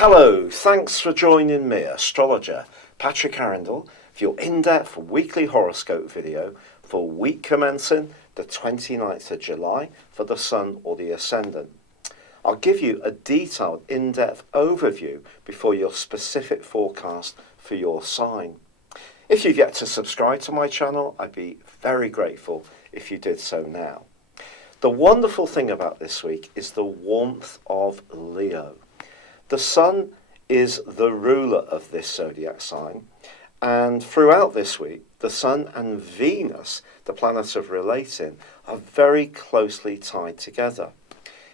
Hello, thanks for joining me, astrologer Patrick Arundell, for your in-depth weekly horoscope video for week commencing the 29th of July for the Sun or the Ascendant. I'll give you a detailed, in-depth overview before your specific forecast for your sign. If you've yet to subscribe to my channel, I'd be very grateful if you did so now. The wonderful thing about this week is the warmth of Leo. The Sun is the ruler of this zodiac sign, and throughout this week, the Sun and Venus, the planet of relating, are very closely tied together.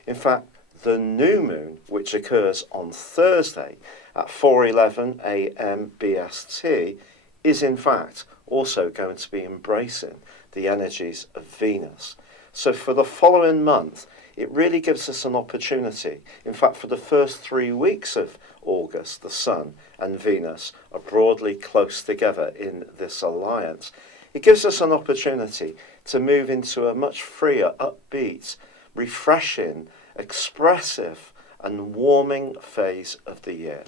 In fact, the new moon, which occurs on Thursday at 4:11 a.m. BST, is in fact also going to be embracing the energies of Venus. So for the following month, it really gives us an opportunity. In fact, for the first 3 weeks of August, the Sun and Venus are broadly close together in this alliance. It gives us an opportunity to move into a much freer, upbeat, refreshing, expressive and warming phase of the year.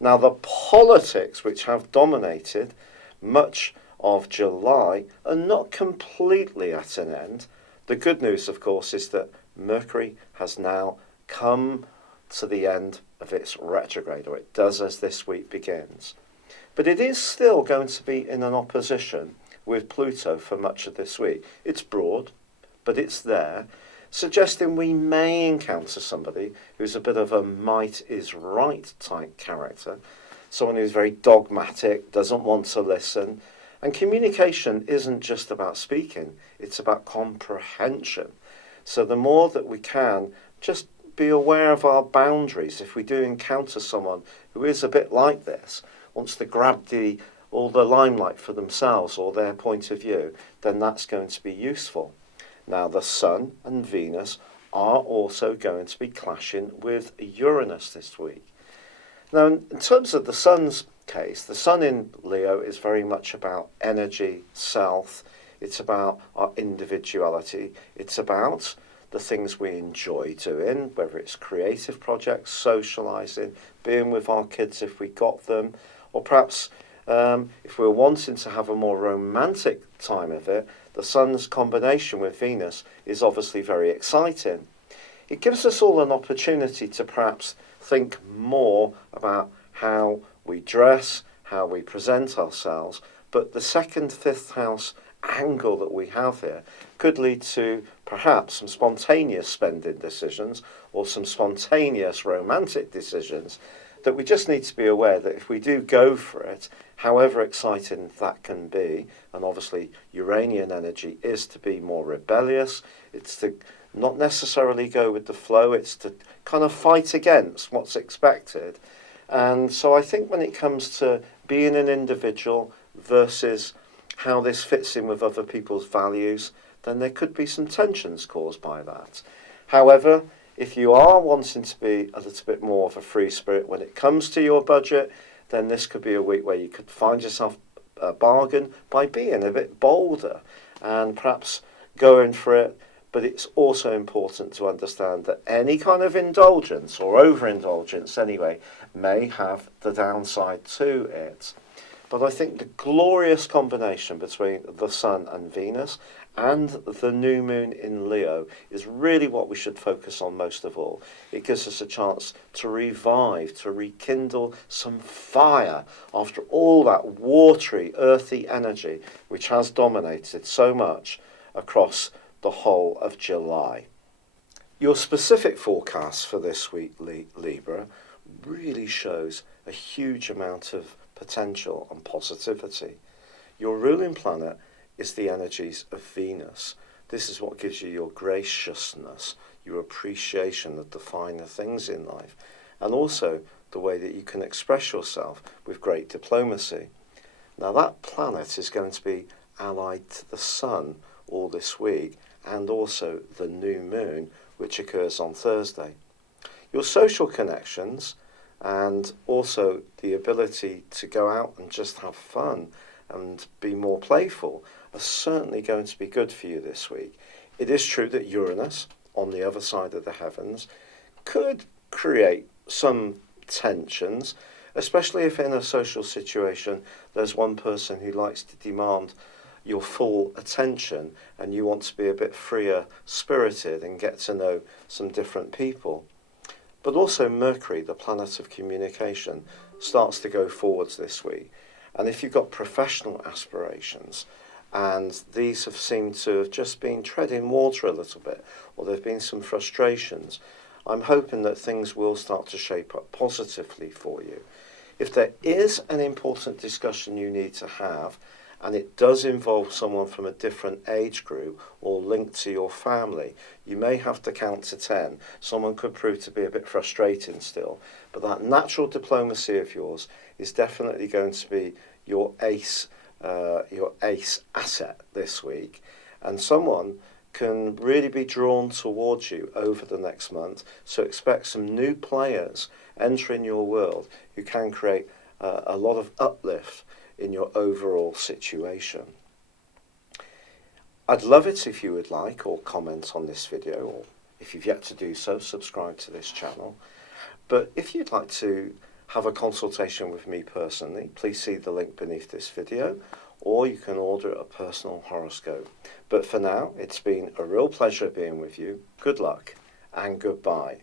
Now, the politics which have dominated much of July are not completely at an end. The good news, of course, is that Mercury has now come to the end of its retrograde, or it does as this week begins. But it is still going to be in an opposition with Pluto for much of this week. It's broad, but it's there, suggesting we may encounter somebody who's a bit of a might is right type character, someone who's very dogmatic, doesn't want to listen. And communication isn't just about speaking, it's about comprehension. So the more that we can just be aware of our boundaries, if we do encounter someone who is a bit like this, wants to grab all the limelight for themselves or their point of view, then that's going to be useful. Now, the Sun and Venus are also going to be clashing with Uranus this week. Now, in terms of the Sun's case, the Sun in Leo is very much about energy, self. It's about our individuality. It's about the things we enjoy doing, whether it's creative projects, socialising, being with our kids if we got them, or perhaps if we're wanting to have a more romantic time of it, the Sun's combination with Venus is obviously very exciting. It gives us all an opportunity to perhaps think more about how we dress, how we present ourselves, but the second, fifth house angle that we have here could lead to perhaps some spontaneous spending decisions or some spontaneous romantic decisions that we just need to be aware that if we do go for it, however exciting that can be, and obviously Uranian energy is to be more rebellious, it's to not necessarily go with the flow, it's to kind of fight against what's expected. And so I think when it comes to being an individual versus how this fits in with other people's values, then there could be some tensions caused by that. However, if you are wanting to be a little bit more of a free spirit when it comes to your budget, then this could be a week where you could find yourself a bargain by being a bit bolder and perhaps going for it. But it's also important to understand that any kind of indulgence, or overindulgence anyway, may have the downside to it. But I think the glorious combination between the Sun and Venus and the new moon in Leo is really what we should focus on most of all. It gives us a chance to revive, to rekindle some fire after all that watery, earthy energy which has dominated so much across the whole of July. Your specific forecast for this week, Libra, really shows a huge amount of potential and positivity. Your ruling planet is the energies of Venus. This is what gives you your graciousness, your appreciation of the finer things in life, and also the way that you can express yourself with great diplomacy. Now, that planet is going to be allied to the Sun all this week, and also the new moon, which occurs on Thursday. Your social connections and also the ability to go out and just have fun and be more playful are certainly going to be good for you this week. It is true that Uranus, on the other side of the heavens, could create some tensions, especially if in a social situation there's one person who likes to demand your full attention and you want to be a bit freer spirited and get to know some different people. But also Mercury, the planet of communication, starts to go forwards this week. And if you've got professional aspirations and these have seemed to have just been treading water a little bit, or there have been some frustrations, I'm hoping that things will start to shape up positively for you. If there is an important discussion you need to have, and it does involve someone from a different age group or linked to your family, you may have to count to 10. Someone could prove to be a bit frustrating still, but that natural diplomacy of yours is definitely going to be your ace asset this week, and someone can really be drawn towards you over the next month. So expect some new players entering your world who can create a lot of uplift in your overall situation. I'd love it if you would like or comment on this video, or if you've yet to do so, subscribe to this channel. But if you'd like to have a consultation with me personally, please see the link beneath this video, or you can order a personal horoscope. But for now, it's been a real pleasure being with you. Good luck and goodbye.